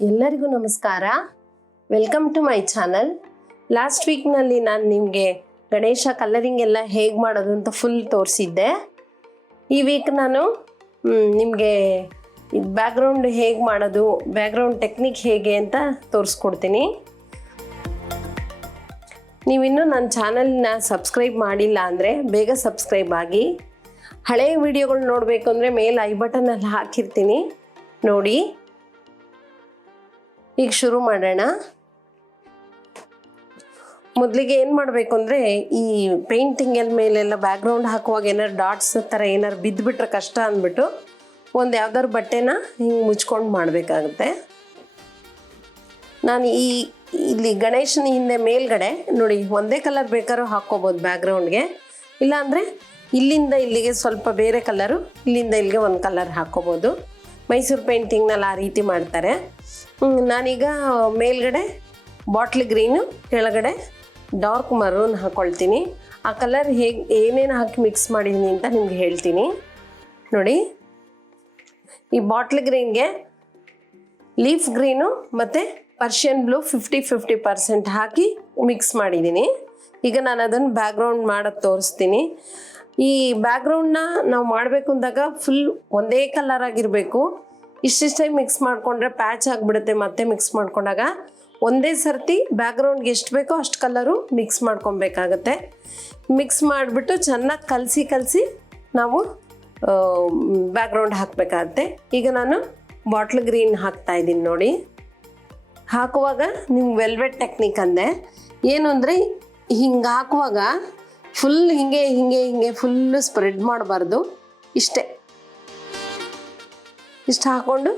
ಎಲ್ಲರಿಗೂ ನಮಸ್ಕಾರ. Welcome to my channel. Last ವೀಕ್ನಲ್ಲಿ ನಾನು ನಿಮಗೆ ಗಣೇಶ ಕಲರಿಂಗ್ ಎಲ್ಲ ಹೇಗೆ ಮಾಡೋದು ಅಂತ ಫುಲ್ ತೋರಿಸಿದ್ದೆ. ಈ ವೀಕ್ ನಾನು ನಿಮಗೆ ಬ್ಯಾಕ್ಗ್ರೌಂಡ್ ಹೇಗೆ ಮಾಡೋದು, ಬ್ಯಾಕ್ಗ್ರೌಂಡ್ ಟೆಕ್ನಿಕ್ ಹೇಗೆ ಅಂತ ತೋರಿಸ್ಕೊಡ್ತೀನಿ. ನೀವಿನ್ನೂ ನನ್ನ ಚಾನಲ್ನ ಸಬ್ಸ್ಕ್ರೈಬ್ ಮಾಡಿಲ್ಲ ಅಂದರೆ ಬೇಗ ಸಬ್ಸ್ಕ್ರೈಬ್ ಆಗಿ. ಹಳೆಯ ವಿಡಿಯೋಗಳು ನೋಡಬೇಕು ಅಂದರೆ ಮೇಲೆ ಐ ಬಟನಲ್ಲಿ ಹಾಕಿರ್ತೀನಿ, ನೋಡಿ. ಈಗ ಶುರು ಮಾಡೋಣ. ಮೊದಲಿಗೆ ಏನು ಮಾಡಬೇಕು ಅಂದರೆ, ಈ ಪೇಂಟಿಂಗ್ ಮೇಲೆಲ್ಲ ಬ್ಯಾಕ್ಗ್ರೌಂಡ್ ಹಾಕುವಾಗ ಏನಾರು ಡಾಟ್ಸ್ ಥರ ಏನಾರು ಬಿದ್ದುಬಿಟ್ರೆ ಕಷ್ಟ ಅಂದ್ಬಿಟ್ಟು ಒಂದು ಯಾವ್ದಾದ್ರು ಬಟ್ಟೆನ ಹಿಂಗೆ ಮುಚ್ಕೊಂಡು ಮಾಡಬೇಕಾಗುತ್ತೆ. ನಾನು ಇಲ್ಲಿ ಗಣೇಶನ ಹಿಂದೆ ಮೇಲ್ಗಡೆ ನೋಡಿ ಒಂದೇ ಕಲರ್ ಬೇಕಾದ್ರೂ ಹಾಕ್ಕೋಬೋದು ಬ್ಯಾಕ್ಗ್ರೌಂಡ್ಗೆ, ಇಲ್ಲಾಂದರೆ ಇಲ್ಲಿಂದ ಇಲ್ಲಿಗೆ ಸ್ವಲ್ಪ ಬೇರೆ ಕಲರು, ಇಲ್ಲಿಂದ ಇಲ್ಲಿಗೆ ಒಂದು ಕಲರ್ ಹಾಕ್ಕೋಬೋದು. ಮೈಸೂರು ಪೇಂಟಿಂಗ್ನಲ್ಲಿ ಆ ರೀತಿ ಮಾಡ್ತಾರೆ. ನಾನೀಗ ಮೇಲ್ಗಡೆ ಬಾಟ್ಲ್ ಗ್ರೀನು, ಕೆಳಗಡೆ ಡಾರ್ಕ್ ಮರೂನ್ ಹಾಕ್ಕೊಳ್ತೀನಿ. ಆ ಕಲರ್ ಹೇಗೆ ಏನೇನು ಹಾಕಿ ಮಿಕ್ಸ್ ಮಾಡಿದ್ದೀನಿ ಅಂತ ನಿಮ್ಗೆ ಹೇಳ್ತೀನಿ ನೋಡಿ. ಈ ಬಾಟ್ಲ್ ಗ್ರೀನ್ಗೆ ಲೀಫ್ ಗ್ರೀನು ಮತ್ತು ಪರ್ಷಿಯನ್ ಬ್ಲೂ 50-50% ಹಾಕಿ ಮಿಕ್ಸ್ ಮಾಡಿದ್ದೀನಿ. ಈಗ ನಾನು ಅದನ್ನು ಬ್ಯಾಕ್ಗ್ರೌಂಡ್ ಮಾಡೋದು ತೋರಿಸ್ತೀನಿ. ಈ ಬ್ಯಾಕ್ಗ್ರೌಂಡ್ನ ನಾವು ಮಾಡಬೇಕು ಅಂದಾಗ ಫುಲ್ ಒಂದೇ ಕಲರ್ ಆಗಿರಬೇಕು. ಇಷ್ಟಿಷ್ಟೇ ಮಿಕ್ಸ್ ಮಾಡಿಕೊಂಡ್ರೆ ಪ್ಯಾಚ್ ಆಗಿಬಿಡುತ್ತೆ. ಮತ್ತೆ ಮಿಕ್ಸ್ ಮಾಡ್ಕೊಂಡಾಗ ಒಂದೇ ಸರ್ತಿ ಬ್ಯಾಕ್ಗ್ರೌಂಡ್ಗೆ ಎಷ್ಟು ಬೇಕೋ ಅಷ್ಟು ಕಲರು ಮಿಕ್ಸ್ ಮಾಡ್ಕೊಬೇಕಾಗತ್ತೆ. ಮಿಕ್ಸ್ ಮಾಡಿಬಿಟ್ಟು ಚೆನ್ನಾಗಿ ಕಲಸಿ ನಾವು ಬ್ಯಾಕ್ಗ್ರೌಂಡ್ ಹಾಕಬೇಕಾಗತ್ತೆ. ಈಗ ನಾನು ಬಾಟ್ಲ್ ಗ್ರೀನ್ ಹಾಕ್ತಾಯಿದ್ದೀನಿ ನೋಡಿ. ಹಾಕುವಾಗ ನಿಮ್ಗೆ ವೆಲ್ವೆಟ್ ಟೆಕ್ನಿಕ್ ಅಂದೆ. ಏನು ಅಂದರೆ ಹಿಂಗೆ ಹಾಕುವಾಗ ಫುಲ್ ಹಿಂಗೆ ಫುಲ್ಲು ಸ್ಪ್ರೆಡ್ ಮಾಡಬಾರ್ದು. ಇಷ್ಟು ಹಾಕ್ಕೊಂಡು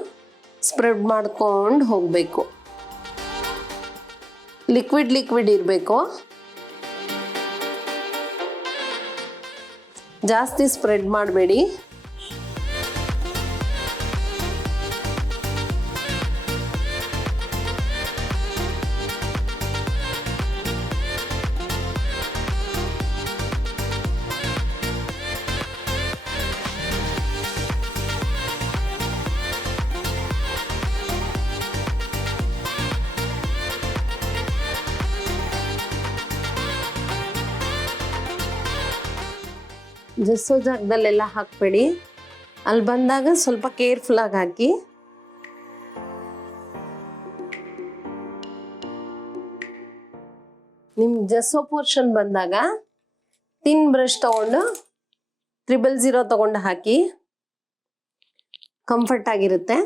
ಸ್ಪ್ರೆಡ್ ಮಾಡ್ಕೊಂಡು ಹೋಗಬೇಕು. ಲಿಕ್ವಿಡ್ ಇರಬೇಕು, ಜಾಸ್ತಿ ಸ್ಪ್ರೆಡ್ ಮಾಡಬೇಡಿ. ಜಸ್ಸೋ ಜಾಗದಲ್ಲೆಲ್ಲ ಹಾಕಬೇಡಿ. ಅಲ್ಲಿ ಬಂದಾಗ ಸ್ವಲ್ಪ ಕೇರ್ಫುಲ್ಲಾಗಿ ಹಾಕಿ. ನಿಮ್ಗೆ ಜಸ್ಸೋ ಪೋರ್ಷನ್ ಬಂದಾಗ ತಿನ್ ಬ್ರಷ್ ತೊಗೊಂಡು 000 ತೊಗೊಂಡು ಹಾಕಿ, ಕಂಫರ್ಟ್ ಆಗಿರುತ್ತೆ.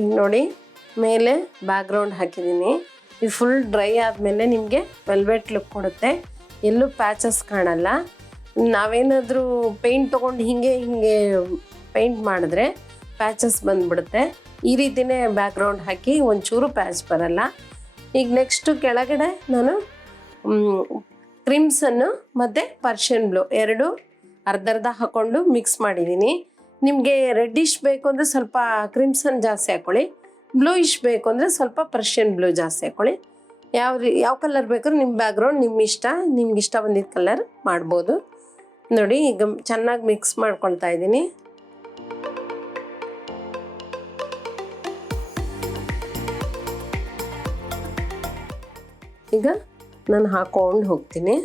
ಈಗ ನೋಡಿ ಮೇಲೆ ಬ್ಯಾಕ್ಗ್ರೌಂಡ್ ಹಾಕಿದ್ದೀನಿ. ಇದು ಫುಲ್ ಡ್ರೈ ಆದಮೇಲೆ ನಿಮಗೆ ವೆಲ್ವೆಟ್ ಲುಕ್ ಕೊಡುತ್ತೆ, ಎಲ್ಲೂ ಪ್ಯಾಚಸ್ ಕಾಣಲ್ಲ. ನಾವೇನಾದರೂ ಪೇಂಟ್ ತೊಗೊಂಡು ಹಿಂಗೆ ಪೇಂಟ್ ಮಾಡಿದ್ರೆ ಪ್ಯಾಚಸ್ ಬಂದುಬಿಡುತ್ತೆ. ಈ ರೀತಿಯೇ ಬ್ಯಾಕ್ಗ್ರೌಂಡ್ ಹಾಕಿ ಒಂಚೂರು ಪ್ಯಾಚ್ ಬರಲ್ಲ. ಈಗ ನೆಕ್ಸ್ಟು ಕೆಳಗಡೆ ನಾನು ಕ್ರಿಮ್ಸನ್ನು ಮತ್ತು ಪರ್ಷಿಯನ್ ಬ್ಲೂ ಎರಡು ಅರ್ಧ ಹಾಕ್ಕೊಂಡು ಮಿಕ್ಸ್ ಮಾಡಿದ್ದೀನಿ. ನಿಮಗೆ ರೆಡ್ಡಿಶ್ ಬೇಕು ಅಂದರೆ ಸ್ವಲ್ಪ ಕ್ರಿಮ್ಸನ್ ಜಾಸ್ತಿ ಹಾಕ್ಕೊಳ್ಳಿ, ಬ್ಲೂಯಿಶ್ ಬೇಕು ಅಂದರೆ ಸ್ವಲ್ಪ ಪರ್ಷಿಯನ್ ಬ್ಲೂ ಜಾಸ್ತಿ ಹಾಕ್ಕೊಳ್ಳಿ. ಯಾವ ಕಲರ್ ಬೇಕಾದ್ರೂ ನಿಮ್ಮ ಬ್ಯಾಕ್ಗ್ರೌಂಡ್ ನಿಮ್ಮ ಇಷ್ಟ, ನಿಮ್ಗೆ ಇಷ್ಟ ಬಂದಿದ್ದ ಕಲರ್ ಮಾಡ್ಬೋದು. ನೋಡಿ ಈಗ ಚೆನ್ನಾಗಿ ಮಿಕ್ಸ್ ಮಾಡ್ಕೊಳ್ತಾ ಇದ್ದೀನಿ. ಈಗ ನಾನು ಹಾಕೊಂಡು ಹೋಗ್ತೀನಿ.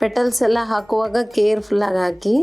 ಪೆಟಲ್ಸ್ ಎಲ್ಲ ಹಾಕುವಾಗ ಕೇರ್ಫುಲ್ಲಾಗಿ ಹಾಕಿ.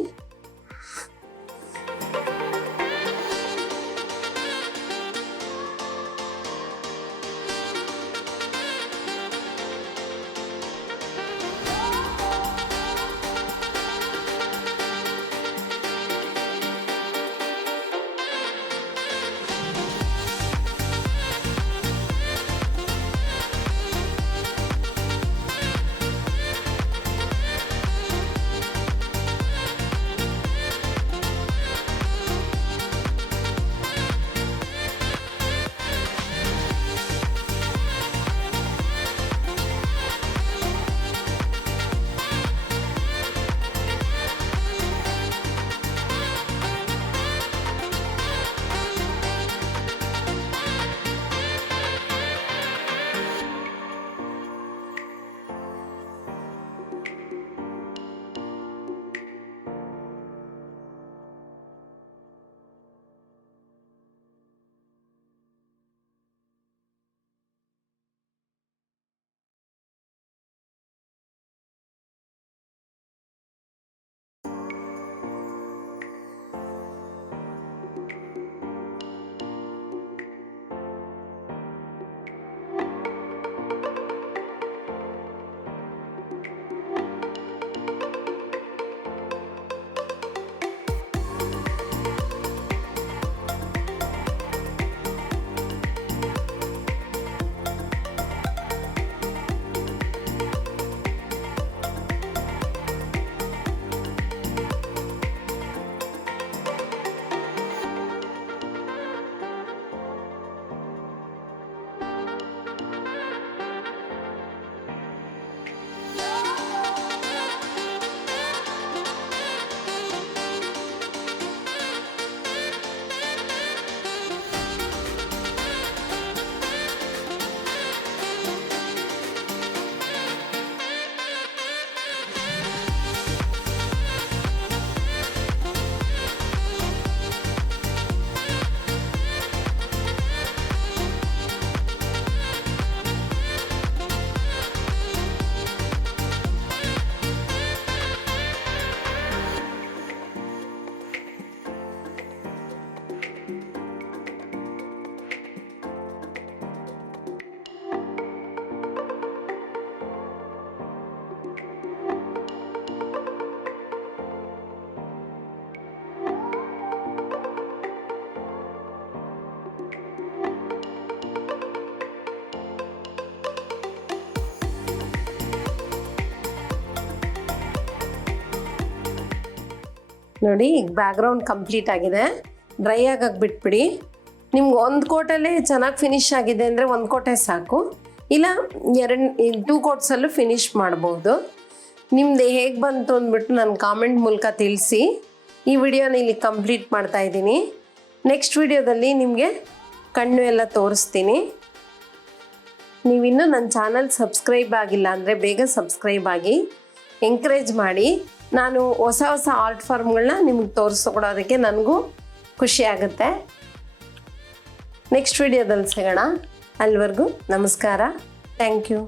ನೋಡಿ ಈಗ ಬ್ಯಾಕ್ಗ್ರೌಂಡ್ ಕಂಪ್ಲೀಟ್ ಆಗಿದೆ. ಡ್ರೈ ಆಗಕ್ಕೆ ಬಿಟ್ಬಿಡಿ. ನಿಮ್ಗೆ ಒಂದು ಕೋಟಲ್ಲೇ ಚೆನ್ನಾಗಿ ಫಿನಿಶ್ ಆಗಿದೆ ಅಂದರೆ ಒಂದು ಕೋಟೆ ಸಾಕು, ಇಲ್ಲ 2 ಕೋಟ್ಸಲ್ಲೂ ಫಿನಿಶ್ ಮಾಡ್ಬೋದು. ನಿಮ್ಮದು ಹೇಗೆ ಬಂತು ಅಂದ್ಬಿಟ್ಟು ನನ್ನ ಕಾಮೆಂಟ್ ಮೂಲಕ ತಿಳಿಸಿ. ಈ ವಿಡಿಯೋನ ಇಲ್ಲಿ ಕಂಪ್ಲೀಟ್ ಮಾಡ್ತಾ ಇದ್ದೀನಿ. ನೆಕ್ಸ್ಟ್ ವಿಡಿಯೋದಲ್ಲಿ ನಿಮಗೆ ಕಣ್ಣು ಎಲ್ಲ ತೋರಿಸ್ತೀನಿ. ನೀವಿನ್ನೂ ನನ್ನ ಚಾನಲ್ ಸಬ್ಸ್ಕ್ರೈಬ್ ಆಗಿಲ್ಲ ಅಂದರೆ ಬೇಗ ಸಬ್ಸ್ಕ್ರೈಬ್ ಆಗಿ ಎಂಕರೇಜ್ ಮಾಡಿ. ನಾನು ಹೊಸ ಆರ್ಟ್ ಫಾರ್ಮ್ಗಳನ್ನ ನಿಮಗೆ ತೋರಿಸ್ಕೊಡೋದಕ್ಕೆ ನನಗೂ ಖುಷಿ ಆಗುತ್ತೆ. ನೆಕ್ಸ್ಟ್ ವಿಡಿಯೋದಲ್ಲಿ ಸಿಗೋಣ. ಅಲ್ಲಿವರೆಗೂ ನಮಸ್ಕಾರ. Thank you.